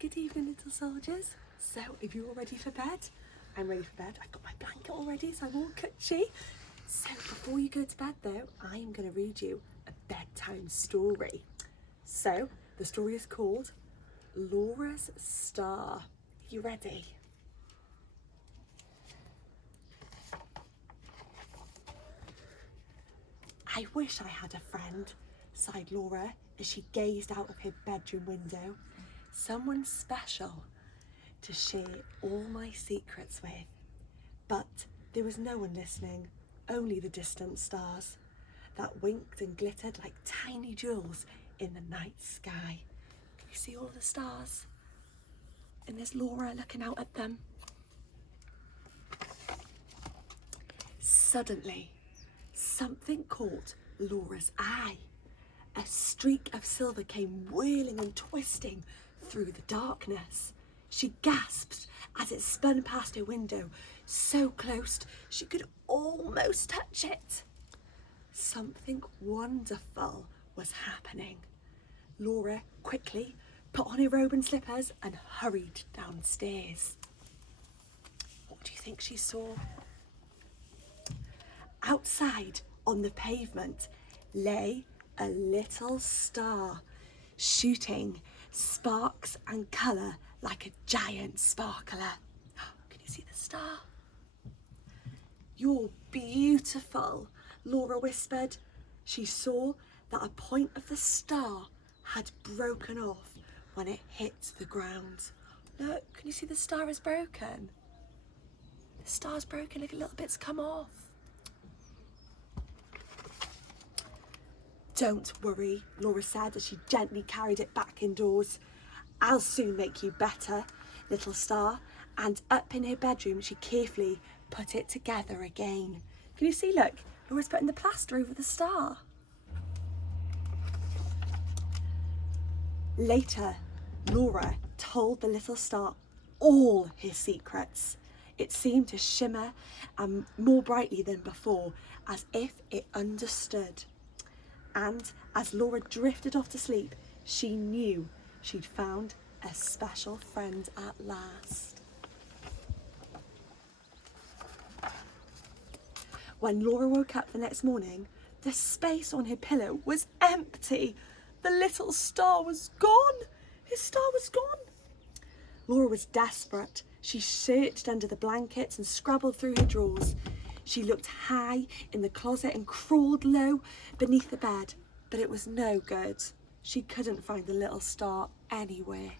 Good evening, little soldiers. So, if you're all ready for bed, I'm ready for bed. I've got my blanket all ready, so I'm all cushy. So, before you go to bed though, I am going to read you a bedtime story. So, the story is called Laura's Star. Are you ready? I wish I had a friend, sighed Laura as she gazed out of her bedroom window. Someone special to share all my secrets with. But there was no one listening, only the distant stars that winked and glittered like tiny jewels in the night sky. Can you see all the stars? And there's Laura looking out at them. Suddenly, something caught Laura's eye. A streak of silver came whirling and twisting through the darkness. She gasped as it spun past her window, so close she could almost touch it. Something wonderful was happening. Laura quickly put on her robe and slippers and hurried downstairs. What do you think she saw? Outside on the pavement lay a little star, shooting sparks and colour like a giant sparkler. Can you see the star? You're beautiful, Laura whispered. She saw that a point of the star had broken off when it hit the ground. Look, can you see the star is broken? The star's broken, look, a little bit's come off. Don't worry, Laura said as she gently carried it back indoors. I'll soon make you better, little star. And up in her bedroom, she carefully put it together again. Can you see, look, Laura's putting the plaster over the star. Later, Laura told the little star all her secrets. It seemed to shimmer more brightly than before, as if it understood. And as Laura drifted off to sleep, she knew she'd found a special friend at last. When Laura woke up the next morning, the space on her pillow was empty. The little star was gone. His star was gone. Laura was desperate. She searched under the blankets and scrabbled through her drawers. She looked high in the closet and crawled low beneath the bed, but it was no good. She couldn't find the little star anywhere.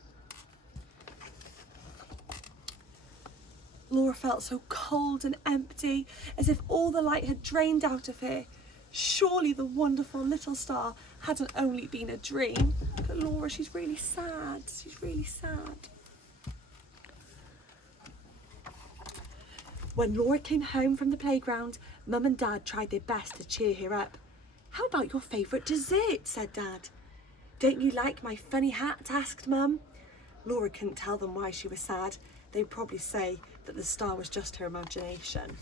Laura felt so cold and empty, as if all the light had drained out of her. Surely the wonderful little star hadn't only been a dream. But Laura, she's really sad. She's really sad. When Laura came home from the playground, Mum and Dad tried their best to cheer her up. How about your favourite dessert? Said Dad. Don't you like my funny hat? Asked Mum. Laura couldn't tell them why she was sad. They'd probably say that the star was just her imagination.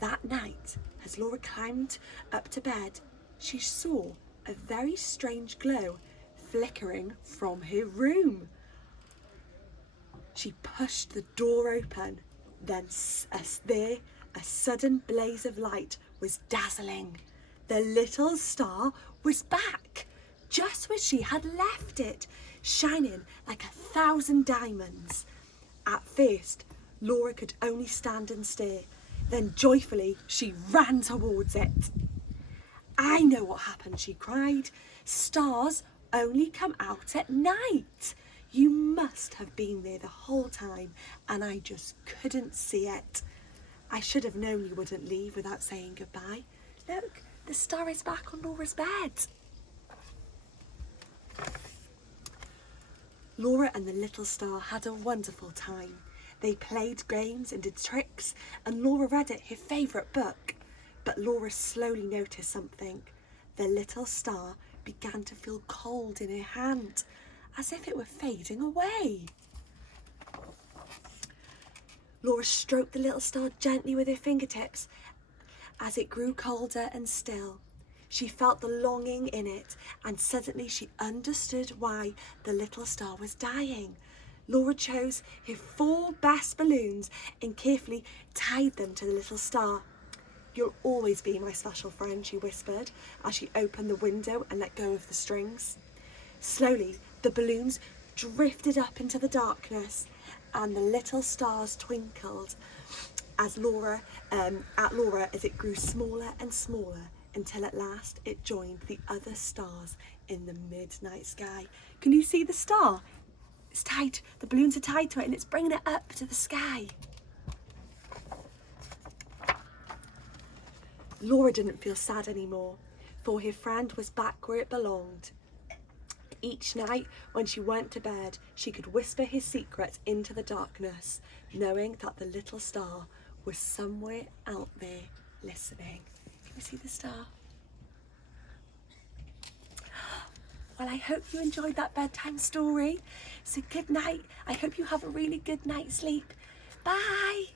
That night, as Laura climbed up to bed, she saw a very strange glow flickering from her room. She pushed the door open. Then a sudden blaze of light was dazzling. The little star was back, just where she had left it, shining like 1,000 diamonds. At first, Laura could only stand and stare. Then joyfully, she ran towards it. I know what happened, she cried. Stars only come out at night. You must have been there the whole time, and I just couldn't see it. I should have known you wouldn't leave without saying goodbye. Look, the star is back on Laura's bed. Laura and the little star had a wonderful time. They played games and did tricks, and Laura read it her favourite book. But Laura slowly noticed something. The little star began to feel cold in her hand, as if it were fading away. Laura stroked the little star gently with her fingertips as it grew colder and still. She felt the longing in it, and suddenly she understood why the little star was dying. Laura chose her 4 best balloons and carefully tied them to the little star. "You'll always be my special friend," she whispered as she opened the window and let go of the strings. Slowly, the balloons drifted up into the darkness, and the little stars twinkled at Laura as it grew smaller and smaller until at last it joined the other stars in the midnight sky. Can you see the star? It's tied, the balloons are tied to it, and it's bringing it up to the sky. Laura didn't feel sad anymore, for her friend was back where it belonged. Each night when she went to bed, she could whisper his secrets into the darkness, knowing that the little star was somewhere out there listening. Can you see the star? Well, I hope you enjoyed that bedtime story. So good night. I hope you have a really good night's sleep. Bye.